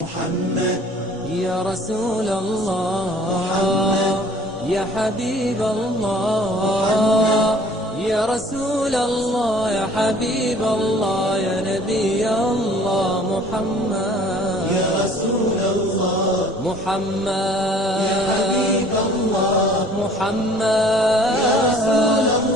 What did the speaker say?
محمد يا رسول الله يا حبيب الله يا رسول الله يا حبيب الله يا نبي الله محمد يا رسول الله محمد يا حبيب الله محمد يا رسول الله